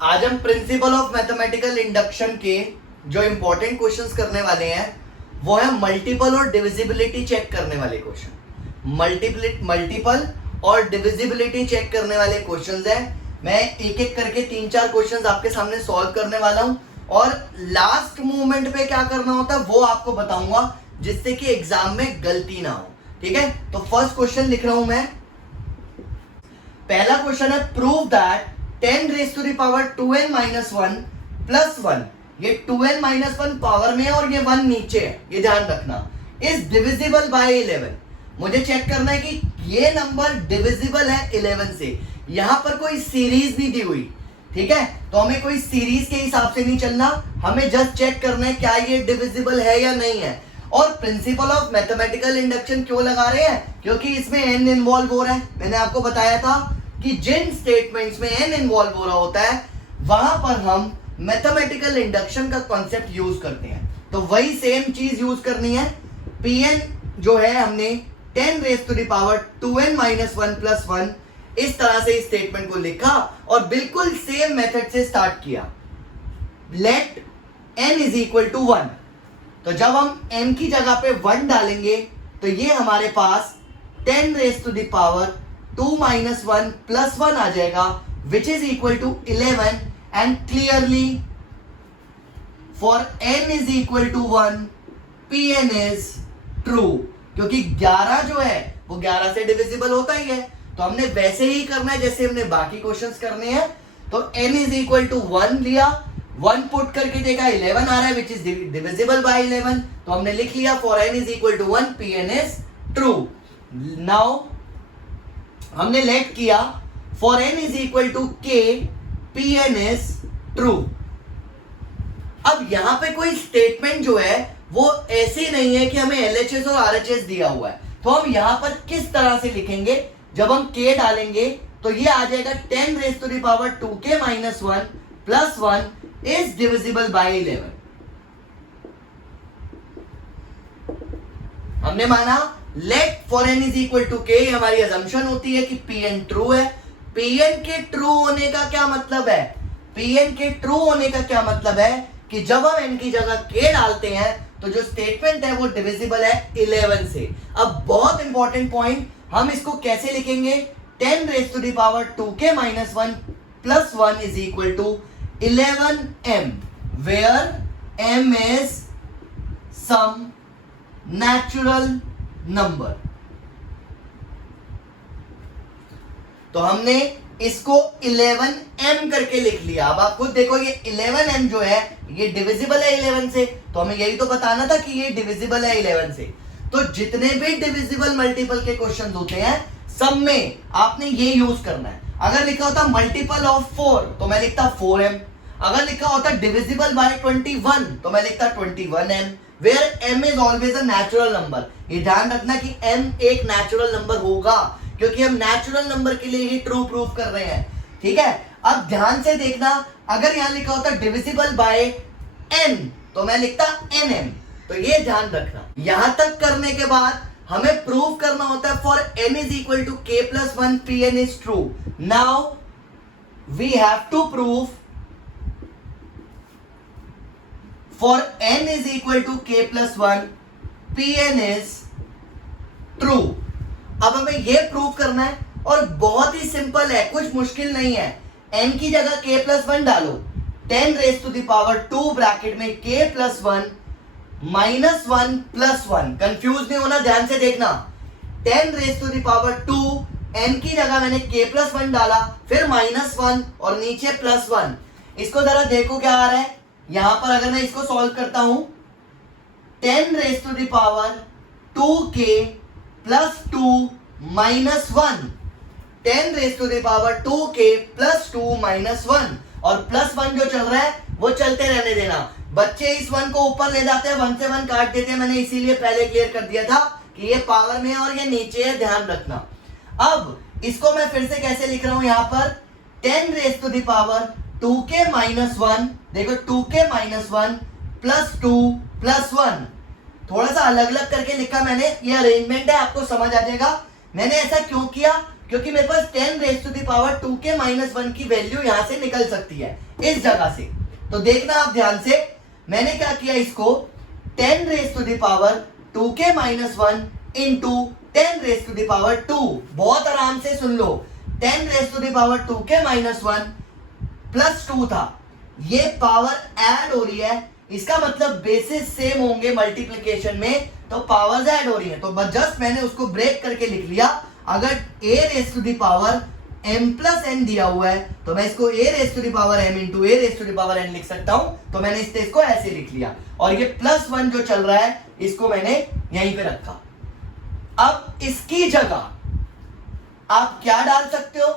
आज हम principle of mathematical induction के जो इंपॉर्टेंट क्वेश्चंस करने वाले हैं वो है मल्टीपल और डिविजिबिलिटी चेक करने वाले क्वेश्चन। मल्टीपल और डिविजिबिलिटी चेक करने वाले क्वेश्चंस हैं। मैं एक एक करके 3-4 क्वेश्चंस आपके सामने सॉल्व करने वाला हूं और लास्ट मोमेंट पे क्या करना होता है वो आपको बताऊंगा, जिससे कि एग्जाम में गलती ना हो। ठीक है, तो फर्स्ट क्वेश्चन लिख रहा हूं मैं। पहला क्वेश्चन है prove that 10 raise to the power 2n minus 1 plus 1, ये 2n माइनस 1 पावर में है और ये 1 नीचे है, ये ध्यान रखना, इज डिविजिबल बाय 11। मुझे चेक करना है कि ये नंबर डिविजिबल है 11 से। यहां पर कोई सीरीज नहीं दी हुई, ठीक है, तो हमें कोई सीरीज के हिसाब से नहीं चलना, हमें जस्ट चेक करना है क्या ये डिविजिबल है या नहीं है। और प्रिंसिपल ऑफ मैथमेटिकल इंडक्शन क्यों लगा रहे हैं? क्योंकि इसमें n इन्वॉल्व हो रहा है। मैंने आपको बताया था कि जिन स्टेटमेंट्स में n इन्वॉल्व हो रहा होता है वहां पर हम मैथमेटिकल इंडक्शन का कॉन्सेप्ट यूज करते हैं। तो वही सेम चीज यूज करनी है। Pn जो है हमने 10 raise to the power 2n minus 1 plus 1 इस तरह से इस स्टेटमेंट को लिखा और बिल्कुल सेम मेथड से स्टार्ट किया। Let n is equal to 1, तो जब हम n की जगह पे 1 डालेंगे तो ये हमारे पास 10 raise to the power 2 minus 1 plus 1 आ जाएगा, which is equal to 11। And clearly for n is equal to 1 Pn is true, क्योंकि 11 जो है वो 11 से डिविजिबल होता ही है। तो हमने वैसे ही करना है जैसे हमने बाकी क्वेश्चंस करने हैं। तो n इज इक्वल टू 1 लिया, 1 पुट करके देखा 11 आ रहा है विच इज डिविजिबल बाय 11, तो हमने लिख लिया for n is equal to 1 Pn is true. Now हमने लेट किया for n is equal to k Pn is true. अब यहां पे कोई स्टेटमेंट जो है वो ऐसी नहीं है कि हमें LHS और RHS दिया हुआ है, तो हम यहां पर किस तरह से लिखेंगे? जब हम k डालेंगे तो ये आ जाएगा 10 raise to the power 2k minus 1 plus 1 is divisible by 11। हमने माना let for n is equal to k, हमारी अजम्पशन होती है कि Pn ट्रू है। Pn के ट्रू होने का क्या मतलब है? Pn के ट्रू होने का क्या मतलब है कि जब हम n की जगह k डालते हैं तो जो स्टेटमेंट है वो डिविजिबल है 11 से। अब बहुत इंपॉर्टेंट पॉइंट, हम इसको कैसे लिखेंगे? 10 raise to the power 2k minus 1 plus 1 is equal to 11m, where m is some natural number. तो हमने इसको 11m करके लिख लिया। अब आप खुद देखो ये 11m जो है ये डिविजिबल है 11 से, तो हमें यही तो बताना था कि ये डिविजिबल है 11 से। तो जितने भी डिविजिबल मल्टीपल के क्वेश्चंस होते हैं सब में आपने ये यूज करना है। अगर लिखा होता मल्टीपल ऑफ 4 तो मैं लिखता 4m, अगर लिखा होता डिविजिबल बाय 21 तो मैं लिखता 21m, where m is always a natural number. ये ध्यान रखना कि m एक नेचुरल नंबर होगा, क्योंकि हम नेचुरल नंबर के लिए ही ट्रू प्रूफ कर रहे हैं। ठीक है, अब ध्यान से देखना, अगर यहां लिखा होता डिविजिबल बाय n तो मैं लिखता nm, तो ये ध्यान रखना। यहां तक करने के बाद हमें प्रूव करना होता है for n is equal to k plus 1 Pn is true. Now we have to prove for n is equal to k plus 1 Pn is true. अब हमें यह प्रूव करना है और बहुत ही सिंपल है, कुछ मुश्किल नहीं है। n की जगह k प्लस 1 डालो, 10 raise to the power 2 bracket में k plus 1 minus 1 plus 1, confuse नहीं होना, ध्यान से देखना। 10 raise to the power 2, n की जगह मैंने k प्लस 1 डाला, फिर माइनस 1 और नीचे प्लस 1। इसको जरा देखो क्या आ रहा है। यहां पर अगर मैं इसको सॉल्व करता हूं 10 raise to the power 2k plus 2 minus 1, 10 raise to the power 2k plus 2 minus 1, और प्लस 1 जो चल रहा है वो चलते रहने देना। बच्चे इस 1 को ऊपर ले जाते हैं, 1 से 1 काट देते हैं, मैंने इसीलिए पहले क्लियर कर दिया था कि ये पावर में है और ये नीचे है, ध्यान रखना। अब इसको मैं फिर से कैसे लिख रहा हूं, यहां पर 10 raise to the power 2k minus 1, देखो 2k माइनस 1 प्लस 2 प्लस 1, थोड़ा सा अलग अलग करके लिखा मैंने, ये अरेंजमेंट है, आपको समझ आ जाएगा। मैंने ऐसा क्यों किया? क्योंकि मेरे पास 10 raise to the power 2k minus 1 की वैल्यू यहां से निकल सकती है इस जगह से। तो देखना आप ध्यान से, मैंने क्या किया, इसको 10 raise to the power 2k minus 1 into 10 raise to the power 2। बहुत आराम से सुन लो, 10 raise to the power 2k minus 1 plus 2 था, ये पावर ऐड हो रही है, इसका मतलब बेसिस सेम होंगे मल्टीप्लिकेशन में, तो पावर्स ऐड हो रही है। तो बस जस्ट मैंने उसको ब्रेक करके लिख लिया। अगर a raise to the power m plus n दिया हुआ है तो मैं इसको a raise to the power m into a raise to the power n लिख सकता हूं। तो मैंने इसको ऐसे लिख लिया, और ये प्लस 1 जो चल रहा है इसको मैंने यहीं पे रखा। अब इसकी जगह आप क्या डाल सकते हो,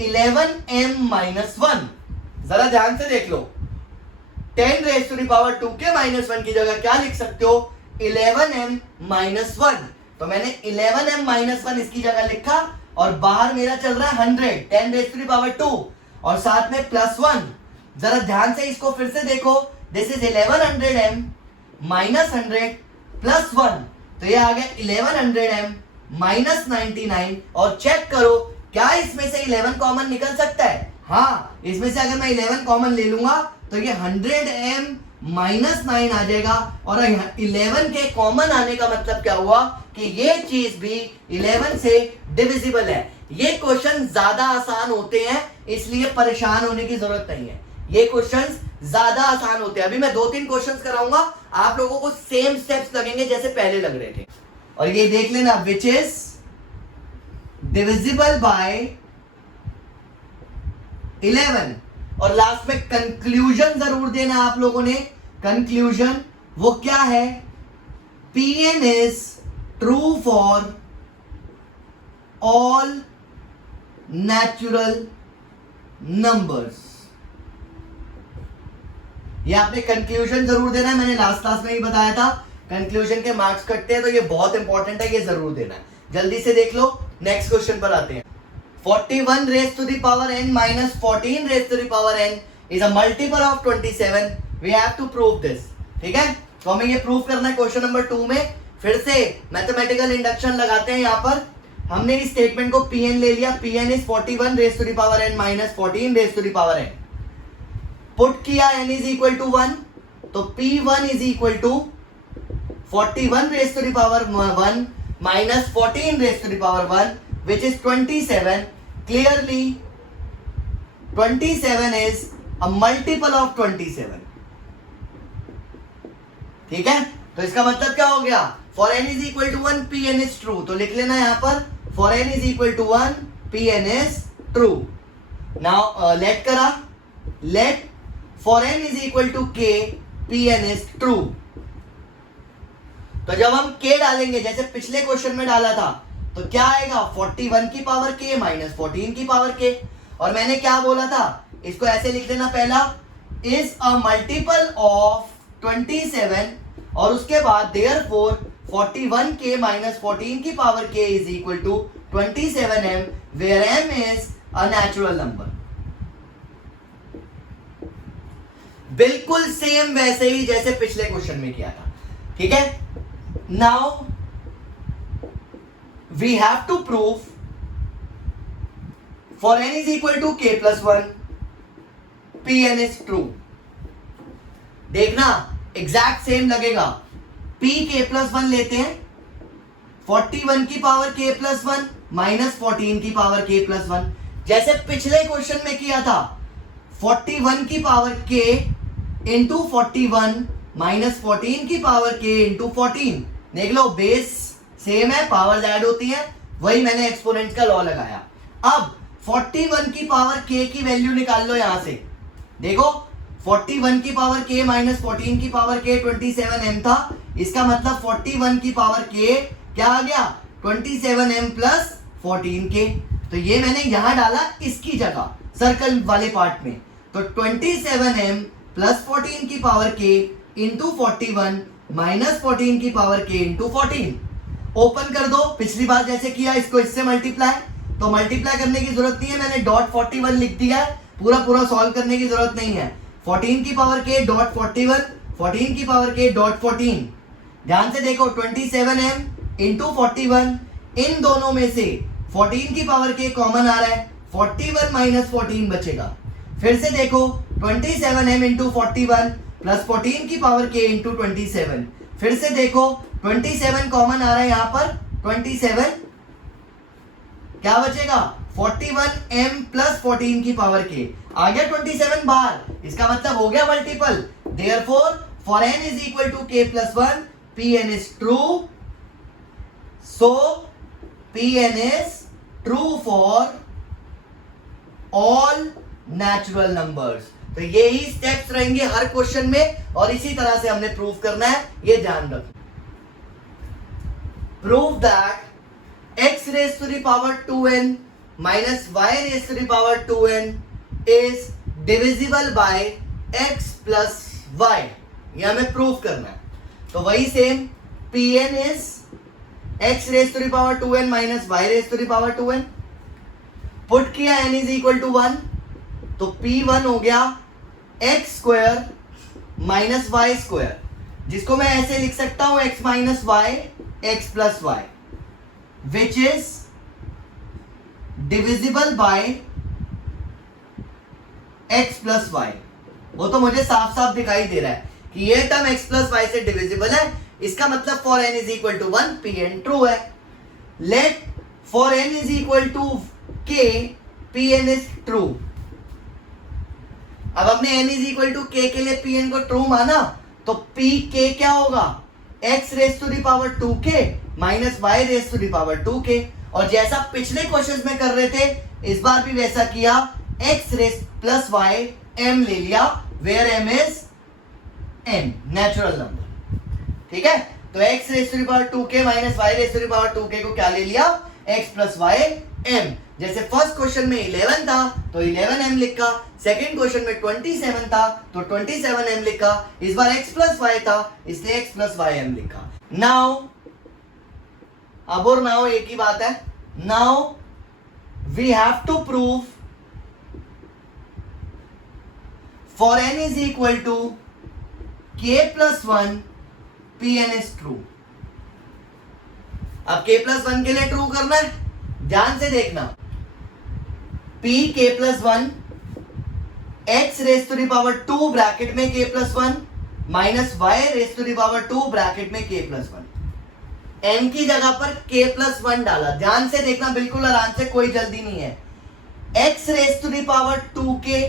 11m माइनस 1। जरा ध्यान से देख लो, 10 raise to the power 2k minus 1 की जगह क्या लिख सकते हो, 11m माइनस 1। तो मैंने 11m माइनस 1 इसकी जगह लिखा, और बाहर मेरा चल रहा है 100, 10 रेज टू द पावर 2 और साथ में प्लस 1। जरा ध्यान से इसको फिर से देखो, this is 1100m minus 100 plus 1, तो ये आ गया 1100m माइनस 99। और चेक करो क्या इसमें से 11 कॉमन निकल सकता है। हाँ, इसमें से अगर मैं 11 कॉमन ले लूंगा तो ये 100m माइनस 9 आ जाएगा, और 11 के कॉमन आने का मतलब क्या हुआ कि ये चीज भी 11 से डिविजिबल है। ये क्वेश्चन ज्यादा आसान होते हैं, इसलिए परेशान होने की जरूरत नहीं है, ये क्वेश्चंस ज्यादा आसान होते हैं। अभी मैं 2-3 क्वेश्चंस कराऊंगा, आप लोगों को सेम स्टेप्स लगेंगे जैसे पहले लग रहे थे। और ये देख लेना, विच इज डिविजिबल बाय 11, और लास्ट में कंक्लूजन जरूर देना आप लोगों ने। कंक्लूजन वो क्या है, Pn is true for all natural numbers. ये आपने कंक्लूजन जरूर देना है, मैंने लास्ट क्लास में ही बताया था कंक्लूजन के मार्क्स कटते हैं, तो ये बहुत इंपॉर्टेंट है, ये जरूर देना है। जल्दी से देख लो, नेक्स्ट क्वेश्चन पर आते हैं। 41 raised to the power n minus 14 raised to the power n is a multiple of 27. We have to prove this. ठीक है, तो हमें ये प्रूव करना है क्वेश्चन नंबर 2 में। फिर से मैथमेटिकल इंडक्शन लगाते हैं। यहाँ पर हमने इस स्टेटमेंट को Pn ले लिया, Pn is 41 raised to the power n minus 14 raised to the power n। Put किया n is equal to 1, तो P1 is equal to 41 raised to the power 1 minus 14 raised to the power 1, which is 27. Clearly 27 is a multiple of 27। ठीक है, तो इसका मतलब क्या हो गया, for n is equal to 1 Pn is true। तो लिख लेना यहां पर for n is equal to 1 Pn is true। now let करा, let for n is equal to k Pn is true। तो जब हम k डालेंगे जैसे पिछले क्वेश्चन में डाला था, तो क्या आएगा, 41 की पावर k माइनस 14 की पावर k। और मैंने क्या बोला था, इसको ऐसे लिख लेना, पहला इज अ मल्टीपल ऑफ 27, और उसके बाद देयरफॉर 41k माइनस 14 की power k is equal to 27m, where m is a natural number. बिल्कुल सेम वैसे ही जैसे पिछले क्वेश्चन में किया था। ठीक है, now we have to prove for n is equal to k plus 1 Pn is true। देखना एग्जैक्ट सेम लगेगा, p k plus 1 लेते हैं, 41 की पावर k plus 1 माइनस 14 की पावर k plus 1, जैसे पिछले क्वेश्चन में किया था 41 की पावर k इंटू 41 माइनस 14 की पावर k इंटू 14। देख लो बेस सेम है, पावर्स ऐड होती हैं, वही मैंने एक्सपोनेंट का लॉ लगाया। अब 41 की पावर k की वैल्यू निकाल लो यहां से। देखो 41 की पावर k माइनस 14 की पावर k 27m था, इसका मतलब 41 की पावर k क्या आ गया, 27m प्लस 14k। तो ये मैंने यहां डाला इसकी जगह सर्कल वाले पार्ट में, तो 27m प्लस 14 की पावर k इंटू 41 माइनस 14 की पावर k इंटू 14। ओपन कर दो, पिछली बार जैसे किया इसको इससे मल्टीप्लाई, तो मल्टीप्लाई करने की जरूरत नहीं है, मैंने डॉट 41 लिख दिया है, पूरा सॉल्व करने की जरूरत नहीं है। 14 की पावर k डॉट 41, 14 की पावर k डॉट 14। ध्यान से देखो 27m इंटू 41, इन दोनों में से 14 की पावर के कॉमन आ रहा है, 41 माइनस 14 बचेगा। फिर से देखो 27m इंटू 41 प्लस 14 की पावर के इंटू 27। फिर से देखो 27 कॉमन आ रहा है यहाँ पर, 27 क्या बचेगा 41m प्लस 14 की पावर के, आ गया 27 बाहर, इसका मतलब हो गया multiple. Therefore for n is equal to k plus 1 Pn is true, so Pn is true for all natural numbers। तो यही स्टेप्स रहेंगे हर क्वेश्चन में और इसी तरह से हमने प्रूव करना है, ये ध्यान रखना। Prove that x raised to the power 2n minus y raised to the power 2n is divisible by x plus y, ये हमें प्रूव करना है। तो वही same Pn is x raised to the power 2n minus y raised to the power 2n, put किया n is equal to 1, तो P1 हो गया x square minus y square, जिसको मैं ऐसे लिख सकता हूं x minus y x plus y, which is divisible by x plus y. वो तो मुझे साफ साफ दिखाई दे रहा है कि ये टर्म x प्लस वाई से डिविजिबल है, इसका मतलब for n is equal to 1 Pn true है। Let for n is equal to k Pn is true. अब अपने n is equal to k के लिए Pn को ट्रू माना, तो Pk क्या होगा x raise to the power 2k minus y raise to the power 2k, और जैसा पिछले क्वेश्चन में कर रहे थे इस बार भी वैसा किया, x raise plus y m ले लिया, where m is n natural number. ठीक है, तो x raise to the power 2k minus y raise to the power 2k को क्या ले लिया, x प्लस y m। जैसे फर्स्ट क्वेश्चन में 11 था तो 11m लिखा, सेकंड क्वेश्चन में 27 था तो 27m लिखा, इस बार x प्लस y था इसलिए x प्लस ym लिखा। नाउ अब और नाउ एक ही बात है, now we have to prove for n is equal to k plus 1 Pn is true. अब k प्लस 1 के लिए ट्रू करना है, ध्यान से देखना, p k plus 1 x raise to the power 2 bracket में k plus 1 minus y raise to the power 2 bracket में k प्लस 1। n की जगह पर k प्लस 1 डाला, ध्यान से देखना, बिल्कुल आराम से, कोई जल्दी नहीं है। x raise to the power 2k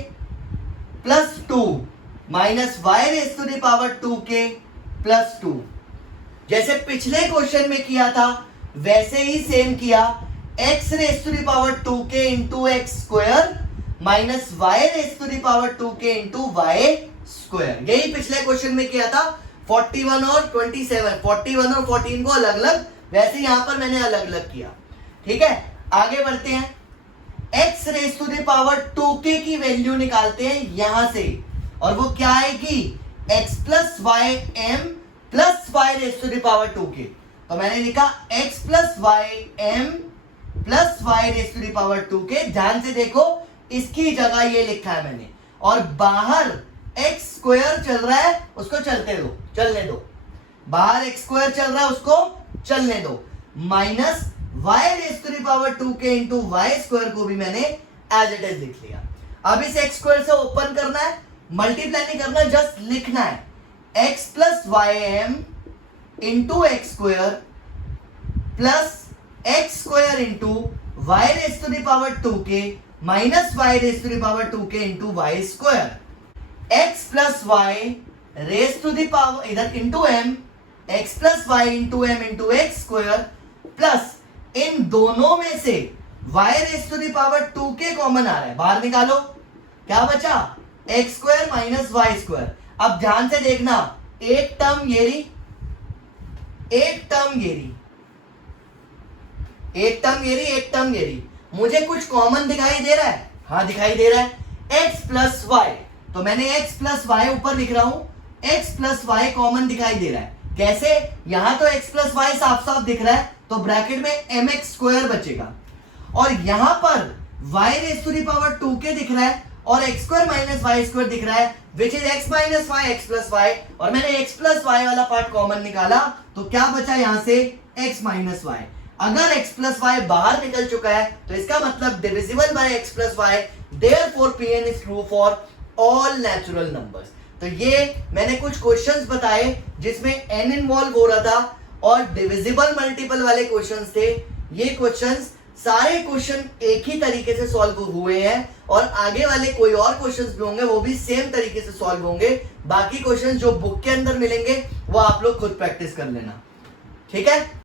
plus 2 minus y raise to the power 2k plus 2, जैसे पिछले क्वेश्चन में किया था वैसे ही सेम किया, x raise to the power 2k into x square minus y raise to the power 2k into y square, यही पिछले क्वेश्चन में किया था। 41 और 27, 41 और 14 को अलग अलग, वैसे यहां पर मैंने अलग अलग किया। ठीक है, आगे बढ़ते हैं, x raise to the power 2k की वैल्यू निकालते हैं यहां से, और वो क्या आएगी, x plus y m plus y raise to the power 2k। तो मैंने लिखा x plus y m plus y raise to the power 2k, ध्यान से देखो इसकी जगह ये लिखा है मैंने, और बाहर x स्क्वायर चल रहा है उसको चलने दो, बाहर x स्क्वायर चल रहा है उसको चलने दो, minus y raise to the power 2k into y square को भी मैंने एज इट इज लिख लिया। अब इस x स्क्वायर से ओपन करना है, मल्टीप्लाई नहीं करना, जस्ट लिखना है, x plus y m into x square plus x square into y raise to the power 2k minus y raise to the power 2k into y square, x plus y raise to the power इधर into m, x plus y into m into x square plus इन दोनों में से y raise to the power 2k common आ रहा है, बाहर निकालो, क्या बचा, x square minus y square. अब ध्यान से देखना, एक टर्म ये रही, एक टर्म ये रही, एक टर्म ये रही, एक टर्म ये रही, मुझे कुछ कॉमन दिखाई दे रहा है, हाँ दिखाई दे रहा है, x प्लस वाई, तो मैंने x प्लस वाई ऊपर लिख रहा हूं, x प्लस वाई कॉमन दिखाई दे रहा है, कैसे, यहां तो x प्लस वाई साफ साफ दिख रहा है, तो ब्रैकेट में mx स्क्वायर बचेगा, और यहां पर y raise to the power 2k दिख रहा है और x square minus y square दिख रहा है, which is x minus y x plus y, और मैंने x प्लस वाई वाला पार्ट कॉमन निकाला, तो क्या बचा यहां से x माइनस वाई। अगर x प्लस वाई बाहर निकल चुका है तो इसका मतलब divisible by x plus y, therefore Pn is true for all natural numbers. तो ये मैंने कुछ क्वेश्चंस बताए जिसमें n इन्वॉल्व हो रहा था और डिविजिबल मल्टीपल वाले क्वेश्चंस थे। ये क्वेश्चंस सारे क्वेश्चन एक ही तरीके से सॉल्व हुए हैं और आगे वाले कोई और क्वेश्चंस भी होंगे वो भी सेम तरीके से सॉल्व होंगे। बाकी क्वेश्चंस जो बुक के अंदर मिलेंगे वो आप लोग खुद प्रैक्टिस कर लेना, ठीक है।